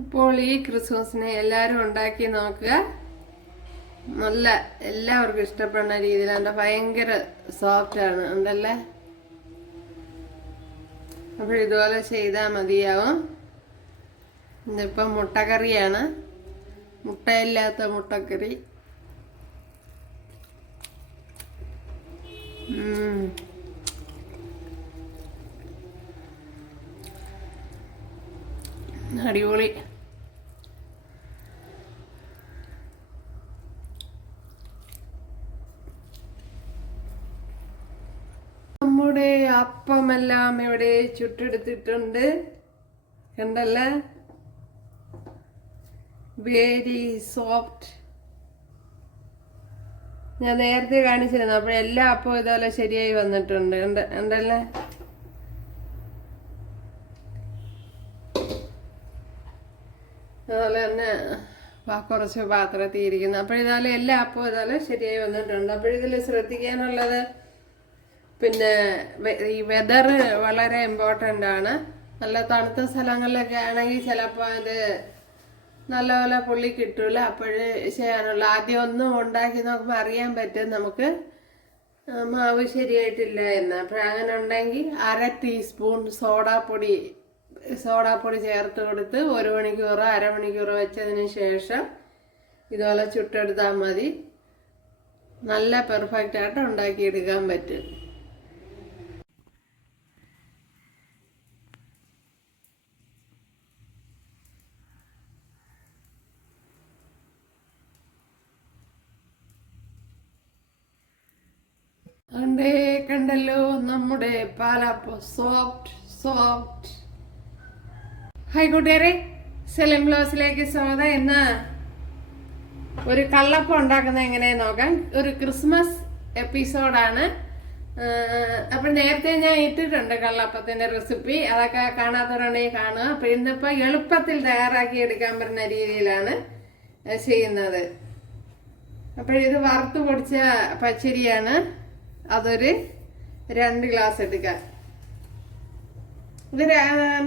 അപ്പോൾ ഈ ക്രിസ്മസിനെ എല്ലാവരും ഉണ്ടാക്കി നോക്കുക. നല്ല എല്ലാവർക്കും ഇഷ്ടപ്പെടുന്ന രീതിയിലാണ് ഭയങ്കര സോഫ്റ്റ് ആണ്. ഉണ്ടല്ലേ? അപ്പോൾ ഇതുപോലെ ചെയ്താൽ മതിയാവും. ഇതിപ്പം മുട്ടക്കറിയാണ്. മുട്ടയില്ലാത്ത മുട്ടക്കറി. അടിപൊളി. നമ്മുടെ അപ്പമെല്ലാം ഇവിടെ ചുട്ടെടുത്തിട്ടുണ്ട്. കണ്ടല്ല? വെരി സോഫ്റ്റ് ഞാൻ നേരത്തെ കാണിച്ചിരുന്നു. അപ്പോൾ എല്ലാ അപ്പവും ഇതുപോലെ ശരിയായി വന്നിട്ടുണ്ട്. ഉണ്ട്- ഉണ്ടല്ലേ അതുപോലെ തന്നെ കുറച്ച് പാത്രത്തിൽ അപ്പോൾ ഇതായാലും എല്ലാ ആപ്പും ഇതായാലും ശരിയായി വന്നിട്ടുണ്ട്. അപ്പോൾ ഇതിൽ ശ്രദ്ധിക്കാനുള്ളത് പിന്നെ ഈ വെതർ വളരെ ഇമ്പോർട്ടന്റ് ആണ്. നല്ല തണുത്ത സ്ഥലങ്ങളിലൊക്കെ ആണെങ്കിൽ ചിലപ്പോൾ ഇത് നല്ലപോലെ പുള്ളി കിട്ടൂല. അപ്പോഴ് ചെയ്യാനുള്ള ആദ്യം ഒന്നും ഉണ്ടാക്കി നോക്കുമ്പോൾ അറിയാൻ പറ്റും നമുക്ക്. മാവ് ശരിയായിട്ടില്ല എന്ന്. അപ്പോൾ അങ്ങനെ ഉണ്ടെങ്കിൽ അര ടീസ്പൂൺ സോഡാപ്പൊടി സോഡാപ്പൊടി ചേർത്ത് കൊടുത്ത് ഒരു മണിക്കൂറോ അരമണിക്കൂറോ വെച്ചതിന് ശേഷം ഇതുപോലെ ചുട്ടെടുത്താൽ മതി. നല്ല പെർഫെക്റ്റ് ആയിട്ട് ഉണ്ടാക്കിയെടുക്കാൻ പറ്റും. കണ്ടേ കണ്ടല്ലോ നമ്മുടെ പാലാപ്പ സോഫ്റ്റ് സോഫ്റ്റ് ഹായ് കൂട്ടുകാരെ. സെലം ബ്ലൗസിലേക്ക് സ്വാഗതം. ഇന്ന് ഒരു കള്ളപ്പം ഉണ്ടാക്കുന്നത് എങ്ങനെയാന്ന് നോക്കാം. ഒരു ക്രിസ്മസ് എപ്പിസോഡാണ്. അപ്പം നേരത്തെ ഞാൻ ഇട്ടിട്ടുണ്ട് കള്ളപ്പത്തിന്റെ റെസിപ്പി. അതൊക്കെ കാണാത്തവരുണ്ടെങ്കിൽ കാണുക. അപ്പം ഇന്നിപ്പോൾ എളുപ്പത്തിൽ തയ്യാറാക്കി എടുക്കാൻ പറ്റുന്ന രീതിയിലാണ് ചെയ്യുന്നത്. അപ്പോഴിത് വറുത്ത് പൊടിച്ച പച്ചരിയാണ്. അതൊരു രണ്ട് ഗ്ലാസ് എടുക്കാം ഇത് ഓവർ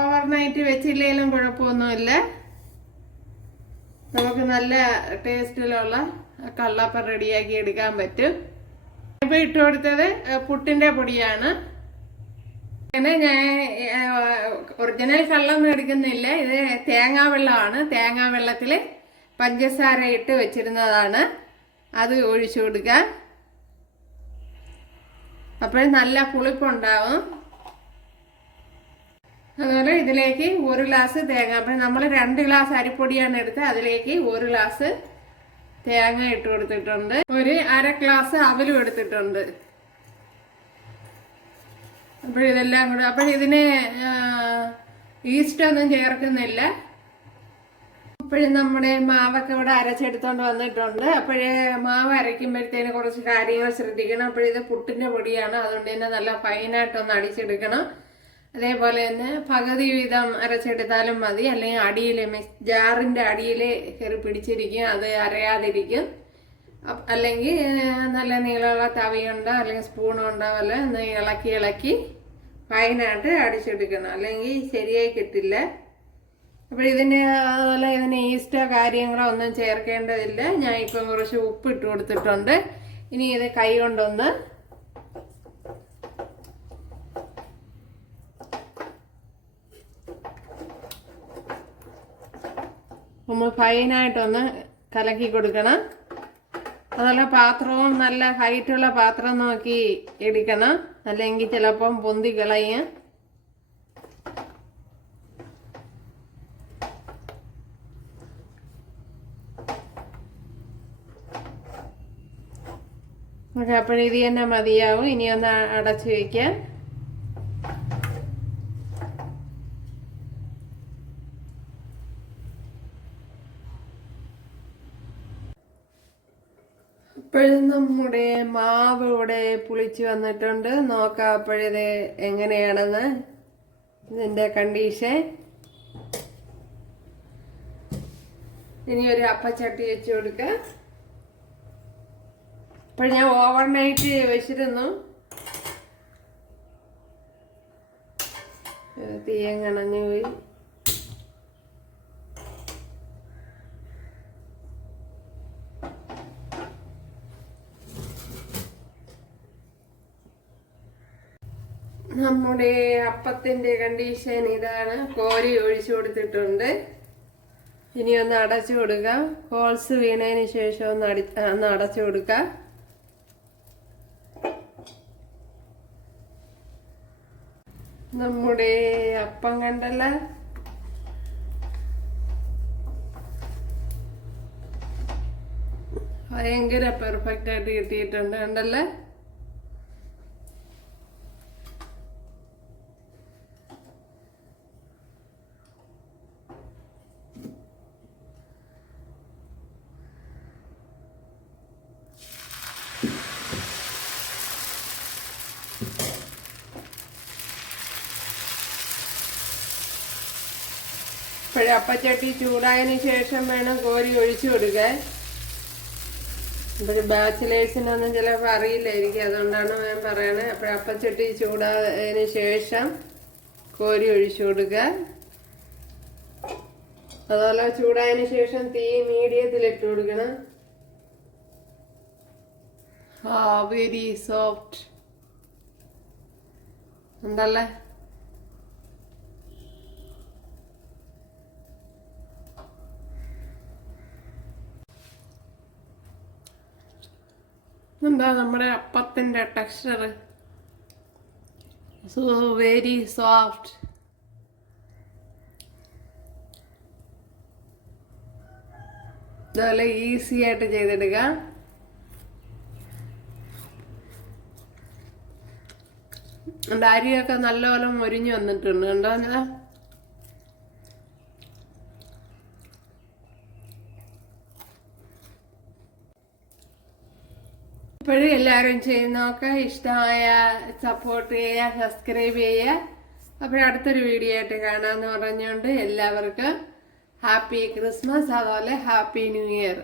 ഓവർനൈറ്റ് വെച്ചില്ലെങ്കിലും കുഴപ്പമൊന്നുമില്ല. നമുക്ക് നല്ല ടേസ്റ്റിലുള്ള കള്ളപ്പം റെഡിയാക്കി എടുക്കാൻ പറ്റും. ഇപ്പൊ ഇട്ട് കൊടുത്തത് പുട്ടിന്റെ പൊടിയാണ്. പിന്നെ ഞാൻ ഒറിജിനൽ കള്ളൊന്നും എടുക്കുന്നില്ല. ഇത് തേങ്ങാ വെള്ളമാണ്. തേങ്ങാ വെള്ളത്തിൽ പഞ്ചസാര ഇട്ട് വെച്ചിരുന്നതാണ്. അത് ഒഴിച്ചു കൊടുക്കാം. അപ്പോഴും നല്ല പുളിപ്പുണ്ടാവും. അതുപോലെ ഇതിലേക്ക് ഒരു ഗ്ലാസ് തേങ്ങാപ്പൊടി നമ്മൾ രണ്ട് ഗ്ലാസ് അരിപ്പൊടിയാണ് എടുത്ത് അതിലേക്ക് ഒരു ഗ്ലാസ് തേങ്ങ ഇട്ട് കൊടുത്തിട്ടുണ്ട്. ഒരു അര ഗ്ലാസ് അവലും എടുത്തിട്ടുണ്ട്. അപ്പോൾ ഇതെല്ലാം കൂടെ അപ്പോൾ ഇതിന് ഈസ്റ്റ് ഒന്നും ചേർക്കുന്നില്ല. അപ്പോഴും നമ്മുടെ മാവൊക്കെ ഇവിടെ അരച്ചെടുത്തോണ്ട് വന്നിട്ടുണ്ട്. അപ്പോഴേ മാവ് അരയ്ക്കുമ്പോഴത്തേന് കുറച്ച് കാര്യങ്ങൾ ശ്രദ്ധിക്കണം. അപ്പോഴിത് പുട്ടിന്റെ പൊടിയാണ്. അതുകൊണ്ട് തന്നെ നല്ല ഫൈനായിട്ടൊന്ന് അടിച്ചെടുക്കണം. അതേപോലെ തന്നെ പകുതി വീതം അരച്ചെടുത്താലും മതി. അല്ലെങ്കിൽ അടിയിൽ ജാറിന്റെ അടിയിൽ കയറി പിടിച്ചിരിക്കും. അത് അരയാതിരിക്കും. അല്ലെങ്കിൽ നല്ല നീളമുള്ള തവിയുണ്ടോ അല്ലെങ്കിൽ സ്പൂണുണ്ടോ വല്ല ഇളക്കി ഇളക്കി ഫൈനായിട്ട് അടിച്ചെടുക്കണം. അല്ലെങ്കിൽ ശരിയായി കിട്ടില്ല. അപ്പോൾ ഇതിന് അതുപോലെ ഇതിന് ഈസ്റ്റോ കാര്യങ്ങളോ ഒന്നും ചേർക്കേണ്ടതില്ല. ഞാൻ ഇപ്പം കുറച്ച് ഉപ്പ് ഇട്ട് കൊടുത്തിട്ടുണ്ട്. ഇനി ഇത് കൈ കൊണ്ടൊന്ന് നമ്മൾ ഫൈനായിട്ടൊന്ന് കലക്കി കൊടുക്കണം. അതുപോലെ പാത്രവും നല്ല ഹൈറ്റുള്ള പാത്രം നോക്കി എടുക്കണം. അല്ലെങ്കിൽ ചിലപ്പം പൊന്തി കളയും. അപ്പോൾ ഇത് തന്നെ മതിയാവും. ഇനി ഒന്ന് അടച്ചു വയ്ക്കാം ഇപ്പോഴും നമ്മുടെ മാവ് ഇവിടെ പുളിച്ച് വന്നിട്ടുണ്ട്. നോക്കാം അപ്പോഴിത് എങ്ങനെയാണെന്ന്. ഇതിന്റെ കണ്ടീഷൻ. ഇനി ഒരു അപ്പച്ചട്ടി വെച്ച് കൊടുക്കാം. അപ്പോൾ ഞാൻ ഓവർ നൈറ്റ് വെച്ചിരുന്നു തീയങ്ങണഞ്ഞു പോയി. നമ്മുടെ അപ്പത്തിന്റെ കണ്ടീഷൻ ഇതാണ്. കോരി ഒഴിച്ചു കൊടുത്തിട്ടുണ്ട്. ഇനി ഒന്ന് അടച്ചു കൊടുക്കാം. ഹോൾസ് വീണതിന് ശേഷം ഒന്ന് അടി ഒന്ന് അടച്ചു കൊടുക്കാം. നമ്മുടെ അപ്പം കണ്ടല്ല. ഭയങ്കര പെർഫെക്റ്റ് ആയിട്ട് കിട്ടിയിട്ടുണ്ട്. കണ്ടല്ലേ? ഇപ്പോഴേ അപ്പച്ചട്ടി ചൂടായതിന് ശേഷം വേണം കോരി ഒഴിച്ചു കൊടുക്കാൻ. ഇപ്പോഴും ബാച്ചിലേഴ്സിനൊന്നും ചിലപ്പോൾ അറിയില്ലായിരിക്കും. അതുകൊണ്ടാണ് ഞാൻ പറയണത് അപ്പോഴും അപ്പച്ചട്ടി ചൂടായതിന് ശേഷം കോരി ഒഴിച്ചു കൊടുക്കുക അതുപോലെ ചൂടായതിന് ശേഷം തീ മീഡിയത്തിൽ ഇട്ട് കൊടുക്കണം. ആ വെരി സോഫ്റ്റ് ഉണ്ടല്ലേ? എന്താ നമ്മുടെ അപ്പത്തിന്റെ ടെക്സ്ചർ സോ വെരി സോഫ്റ്റ് ഇതുപോലെ ഈസി ആയിട്ട് ചെയ്തെടുക്ക. അരിയൊക്കെ നല്ലപോലെ മൊരിഞ്ഞു വന്നിട്ടുണ്ട്. കണ്ടോ ഇപ്പോഴും എല്ലാവരും ചെയ്യുന്നതൊക്കെ ഇഷ്ടമായ സപ്പോർട്ട് ചെയ്യുക സബ്സ്ക്രൈബ് ചെയ്യുക. അപ്പോൾ അടുത്തൊരു വീഡിയോ ആയിട്ട് കാണാമെന്ന് പറഞ്ഞുകൊണ്ട് എല്ലാവർക്കും ഹാപ്പി ക്രിസ്മസ് അതുപോലെ ഹാപ്പി ന്യൂ ഇയർ